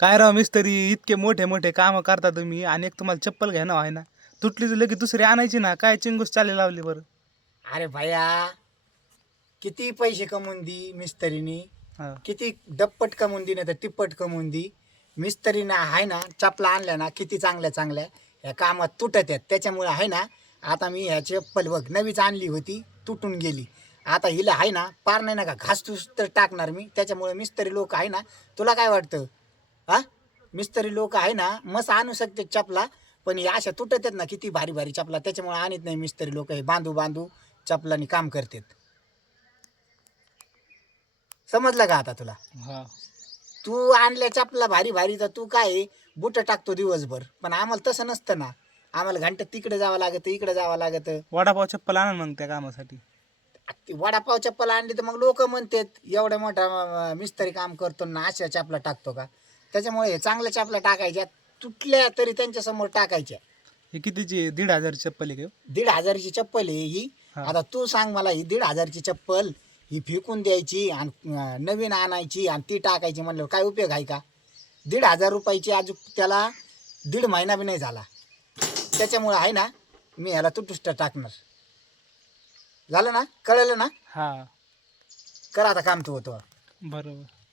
काय राव मिस्त्री, इतके मोठे मोठे काम करता तुम्ही आणि एक तुम्हाला चप्पल घ्या ना, आहे ना, तुटली तर लगेच दुसरी आणायची ना, काय चिंगूस चाली लावली बरं. अरे भैया, किती पैसे कमवून दी मिस्त्रीनी, हा. किती दप्पट कमवून दी नाही तर तिप्पट कमवून दी, मिस्त्रीना आहे ना चपला आणल्या ना किती चांगल्या चांगल्या ह्या कामात तुटत आहेत. त्याच्यामुळे आहे ना आता मी ह्या चप्पल बघ नवीच आणली होती, तुटून गेली. आता हिला आहे ना पार नाही ना का घासतूस तर टाकणार मी. त्याच्यामुळे मिस्त्री लोक आहे ना, तुला काय वाटतं हा, मिस्त्री लोक आहे ना मस्त आणू शकते चपला, पण या अशा तुटत आहेत ना किती भारी भारी चपला, त्याच्यामुळे आणत नाही मिस्त्री लोक. हे बांधू बांधू चपलानी काम करतात. समजलं का आता तुला? हा. तू आणल्या चपला भारी भारी तर तू काय बुट टाकतो दिवसभर, पण आम्हाला तसं नसतं ना. आम्हाला घंटा तिकडे जावं लागतं, इकडे जावं लागतं. वडापाव चप्पल आणा मग त्या कामासाठी. ती वडापाव चप्पल आणली तर मग लोक म्हणतात एवढ्या मोठा मिस्त्री काम करतो ना अशा चपला टाकतो का. त्याच्यामुळे हे चांगल्या चपला टाकायच्या, तुटल्या तरी त्यांच्यासमोर टाकायच्या. हे कितीची आहे? 1,500 चप्पल आहे का? 1,500ची चप्पल आहे ही. हा. आता तू सांग मला, ही 1,500ची चप्पल ही फेकून द्यायची आणि नवीन आणायची आणि ती टाकायची म्हणलं काय उपयोग आहे का. 1,500 रुपयाची अजून त्याला 1.5 महिना बी नाही झाला. त्याच्यामुळे आहे ना मी ह्याला तुटुष्ट टाकणार. झालं ना, कळलं ना. हा. कर आता काम तू होतो. बरोबर.